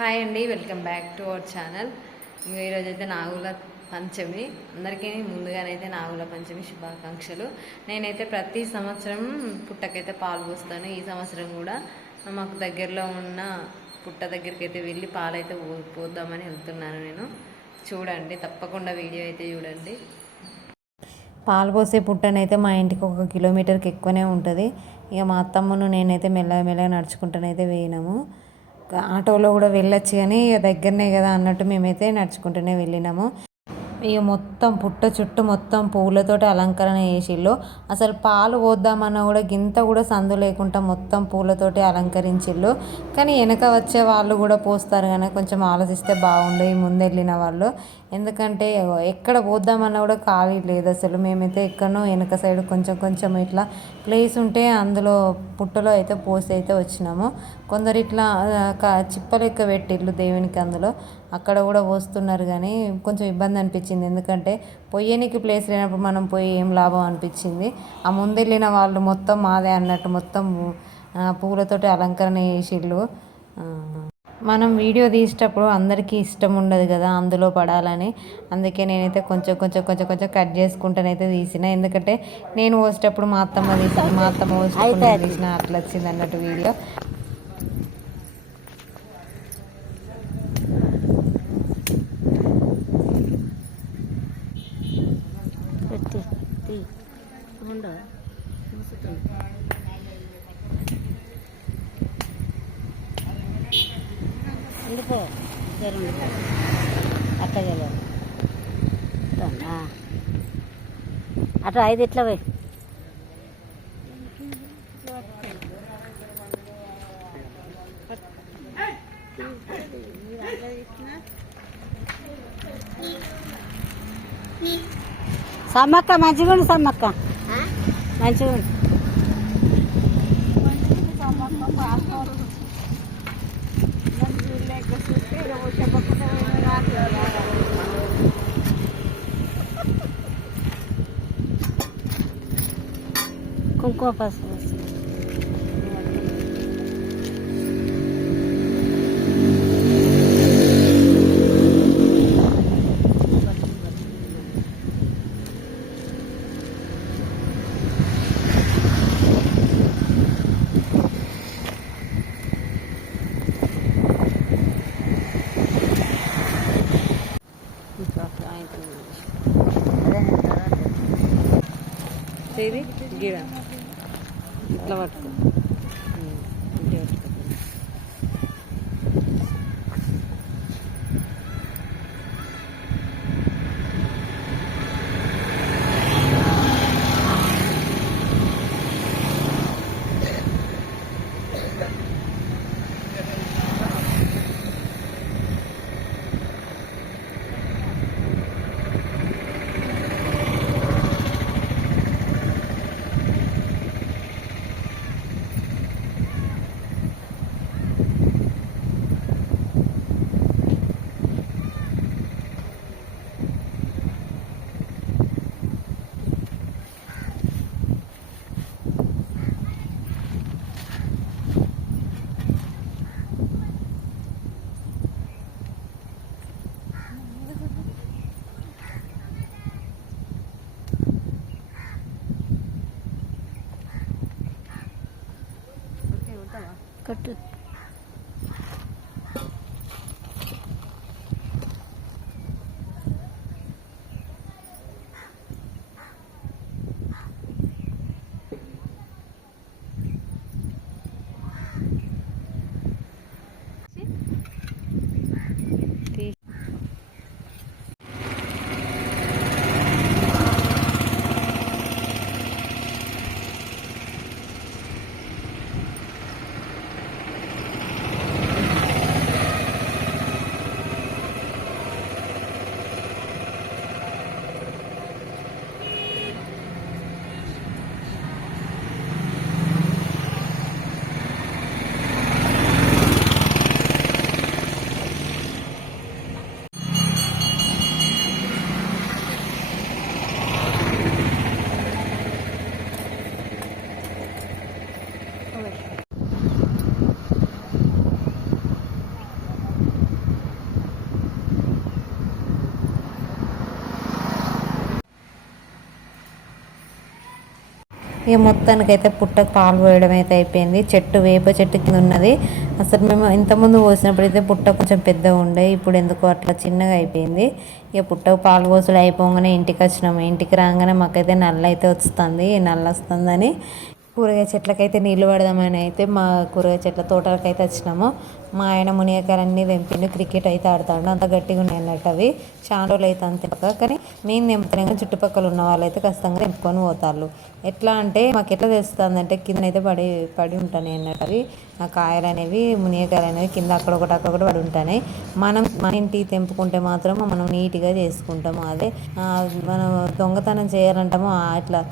Hi అండి, welcome back to our channel. ఇంకా ఈరోజైతే నాగుల పంచమి. అందరికీ ముందుగానైతే నాగుల పంచమి శుభాకాంక్షలు. నేనైతే ప్రతి సంవత్సరం పుట్టకైతే పాలు పోస్తాను. ఈ సంవత్సరం కూడా మాకు దగ్గరలో ఉన్న పుట్ట దగ్గరికి అయితే వెళ్ళి పాలైతే పోద్దామని వెళ్తున్నాను నేను. చూడండి, తప్పకుండా వీడియో అయితే చూడండి. పాలు పోసే పుట్టనైతే మా ఇంటికి 1 కిలోమీటర్కి ఎక్కువనే ఉంటుంది. ఇక మా అత్తమ్మను నేనైతే మెల్లగా నడుచుకుంటూనైతే వేయినాము. ఆటోలో కూడా వెళ్ళొచ్చు, కానీ ఇక దగ్గరనే కదా అన్నట్టు మేమైతే నడుచుకుంటూనే వెళ్ళినాము. ఇక మొత్తం పుట్ట చుట్టూ మొత్తం పూలతోటి అలంకరణ చేసిళ్ళు. అసలు పాలు పోద్దామన్నా కూడా గింత కూడా సందు లేకుండా మొత్తం పూలతోటి అలంకరించిళ్ళు. కానీ వెనక వచ్చే వాళ్ళు కూడా పోస్తారు, కానీ కొంచెం ఆలోచిస్తే బాగుండు ఈ ముందు వెళ్ళిన వాళ్ళు. ఎందుకంటే ఎక్కడ పోద్దామన్నా కూడా ఖాళీ లేదు అసలు. మేమైతే ఎక్కడనో వెనక సైడ్ కొంచెం ఇట్లా ప్లేస్ ఉంటే అందులో పుట్టలో అయితే పోసి అయితే వచ్చినాము. కొందరు ఇట్లా చిప్పలెక్క పెట్టిళ్ళు దేవునికి, అందులో అక్కడ కూడా పోస్తున్నారు. కానీ కొంచెం ఇబ్బంది అనిపించింది, ఎందుకంటే పొయ్యనికి ప్లేస్ లేనప్పుడు మనం పోయి ఏం లాభం అనిపించింది. ఆ ముందెళ్ళిన వాళ్ళు మొత్తం మాదే అన్నట్టు మొత్తం పూలతోటి అలంకరణ చేసిళ్ళు. మనం వీడియో తీసేటప్పుడు అందరికీ ఇష్టం ఉండదు కదా అందులో పడాలని. అందుకే నేనైతే కొంచెం కట్ చేసుకుంటానైతే తీసిన. ఎందుకంటే నేను పోసేటప్పుడు మా అత్తమ్మ పోసేటప్పుడు తీసిన, అట్లా వచ్చింది అన్నట్టు వీడియో. ఉండిపో అట్టగల అట్లా 5 ఇట్లా పోయి సమ్మక్క మంచిగా ఉండి, సమ్మక్క మంచిగా ఉండి. కుంకుమ పసుపు ఇది గిరా ఇట్లా పట్టుకో. ఇక మొత్తానికైతే పుట్టకు పాలు పోయడం అయితే అయిపోయింది. వేప చెట్టు కింద ఉన్నది. అసలు మేము ఇంతకుముందు పోసినప్పుడు అయితే పుట్ట కొంచెం పెద్దగా ఉండే, ఇప్పుడు ఎందుకో అట్లా చిన్నగా అయిపోయింది. ఇక పుట్టకు పాలు పోసుడు అయిపోగానే ఇంటికి వచ్చినాము. ఇంటికి రాగానే మాకైతే నల్ల అయితే వస్తుంది. నల్ల వస్తుందని కూరగాయ చెట్లకైతే నీళ్ళు పడదామని అయితే మా కూరగాయ చెట్ల తోటలకైతే వచ్చినాము. మా ఆయన మునిగకాయలన్నీ తెంపిండు. క్రికెట్ అయితే ఆడతాడు, అంత గట్టిగా ఉన్నాయి అన్నట్టు అవి. చాలా రోజులు అయితే అంతే, కానీ మేము తెంపుతున్నాం కానీ చుట్టుపక్కల ఉన్న వాళ్ళు అయితే ఖచ్చితంగా తెంపుకొని పోతారు. ఎట్లా అంటే మాకు ఎట్లా తెలుస్తుంది అంటే కింద అయితే పడి పడి ఉంటాయి అన్నట్టు అవి. ఆ కాయలు అనేవి మునిగకాయలు అనేవి కింద అక్కడొకటి పడి ఉంటాయి. మన ఇంటికి తెంపుకుంటే మాత్రం మనం నీట్గా చేసుకుంటాము. అదే మనం దొంగతనం చేయాలంటామో ఇట్లా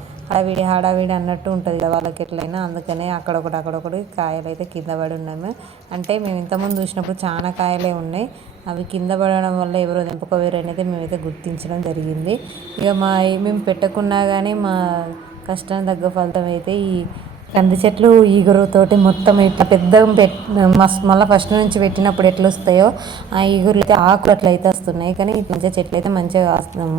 హడావిడి అన్నట్టు ఉంటుంది కదా వాళ్ళకి ఎట్లయినా. అందుకనే అక్కడొకటి కాయలు అయితే కింద పడి ఉన్నాము. అంటే మేము ఇంతకుముందు చూసినప్పుడు చాలా కాయలే ఉన్నాయి, అవి కింద పడడం వల్ల ఎవరో తెంపుకోవేరు అనేది మేమైతే గుర్తించడం జరిగింది. ఇక మేము పెట్టకున్నా కానీ మా కష్టానికి తగ్గ ఫలితం అయితే ఈ కంది చెట్లు ఈగురుతోటి మొత్తం ఇట్లా పెద్దగా మళ్ళీ ఫస్ట్ నుంచి పెట్టినప్పుడు ఎట్లా వస్తాయో ఆ ఈగురులు అయితే ఆకులు అట్లా అయితే వస్తున్నాయి. కానీ మంచిగా చెట్లు అయితే మంచిగా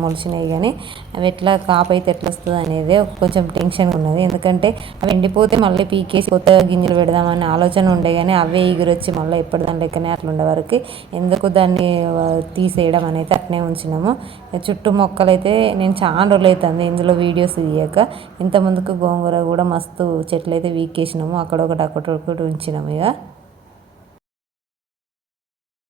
మొలిచినాయి. కానీ అవి ఎట్లా కాపు అయితే ఎట్లా వస్తుంది అనేది కొంచెం టెన్షన్గా ఉన్నది. ఎందుకంటే అవి ఎండిపోతే మళ్ళీ పీకేసి కొత్తగా గింజలు పెడదామనే ఆలోచన ఉండే, కానీ అవే ఈగురు వచ్చి మళ్ళీ ఎప్పుడు దాని లెక్కనే అట్లా ఉండే వరకు ఎందుకు దాన్ని తీసేయడం అనేది అట్నే ఉంచినాము. చుట్టూ మొక్కలు అయితే నేను చాలా రోజులు అవుతుంది ఇందులో వీడియోస్ తీయక. ఇంత ముందుకు గోంగూర కూడా మస్తు చెట్లు అయితే వీకేసినాము, అక్కడొకటి ఉంచినాము. ఇక